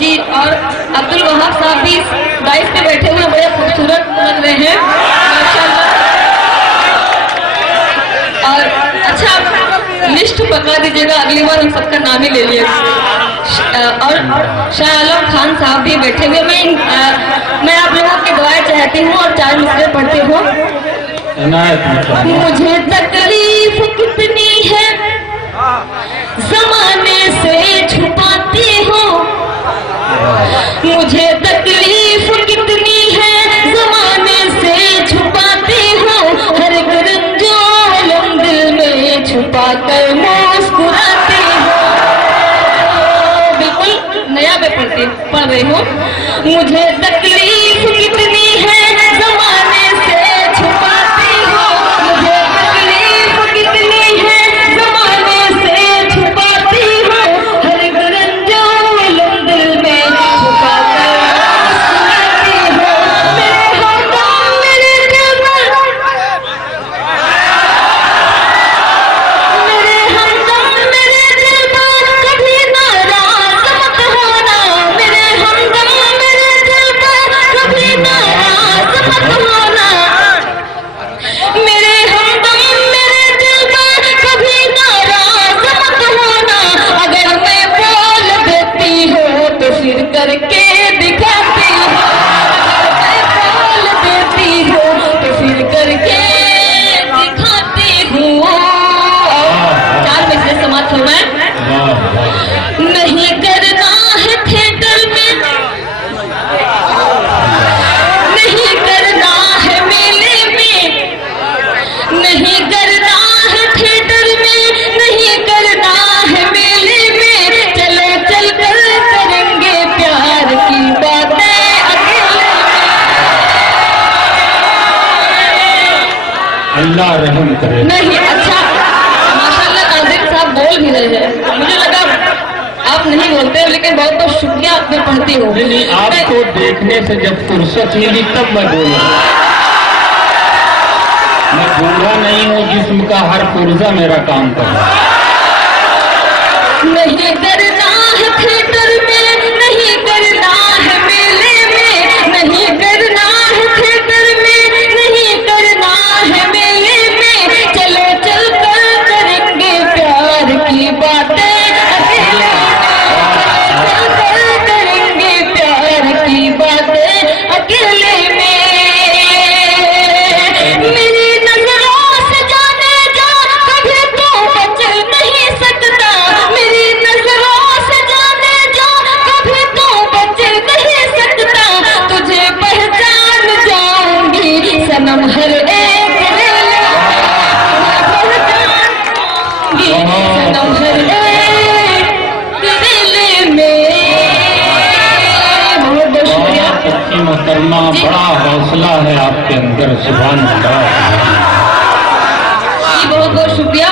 जी। और अब्दुल वहाब साहब भी डाइस पे बैठे हुए बड़े खूबसूरत लग रहे हैं माशाल्लाह। और अच्छा लिस्ट बता दीजिएगा, अगली बार हम सबका नाम ही ले लिएगा। और शाह आलम खान साहब भी बैठे हुए। मैं आप लोगों की दुआएं चाहती हूँ और 4 मिसरे पढ़ती हूँ। मुझे तकलीफ कितनी है जमाने से छुपाती हो, मुझे तकलीफ कितनी है जमाने से छुपाती हो, हर गरम जो अलम दिल में छुपा कर मुस्कुराती हो। बिल्कुल नया मैं पढ़ रही हूँ। मुझे तकलीफ कितनी है जमाने से छुपाती हो, मुझे तकलीफ कितनी है जमाने से छुपाती हो, हर गरम जो अलम दिल में छुपा कर मुस्कुराती हो। मेरे हमदम मेरे दिल पर, मेरे हमदम मेरे दिल पर कभी नाराज मत होना, मेरे हमदम मेरे दिल पर कभी नाराज मत होना, मेरे हमदम मेरे दिल पर कभी नाराज मत होना। अगर मैं बोल देती हूँ तो फिर करके दिखाती हूँ, अगर मैं बोल देती हूँ तो फिर करके दिखाती हूँ। 4 मिसरे समाप्त हो गए। नहीं करना है थिएटर में, नहीं करना है मेले में, नहीं करना है थिएटर में, नहीं करना है मेले में, चलो चल कर करेंगे प्यार की बातें अकेले में। अल्लाह रहम करे। नहीं अच्छा माशाल्लाह कादिर साहब बोल भी रहे हैं, मुझे लगा आप नहीं बोलते, लेकिन बहुत बहुत शुक्रिया आप में पढ़ती हो। नहीं, आपको देखने से जब फुर्सत मिली तब मैं बोला। मैं बूढ़ा नहीं हूँ जिस्म का हर पुर्जा मेरा काम कर रहा है। नहीं करना है थिएटर में, नहीं करना है मेले में, नहीं करना है थिएटर में, नहीं करना है मेले में, चलो चल कर करेंगे प्यार की बातें अकेले में, चल कर करेंगे प्यार की बातें अकेले में। मेरी नजरों से जाने जा कभी तो बच नहीं सकता, मेरी नजरों से जाने जा कभी तो बच नहीं सकता, तुझे पहचान जाऊंगी सनम हर एक रेले, तुझे पहचान जाऊंगी सनम हर एक रेले में। बहुत बहुत शुक्रिया। सच्ची मोहतरमा, बड़ा हौसला है आपके अंदर, सुभान अल्लाह। बहुत बहुत शुक्रिया।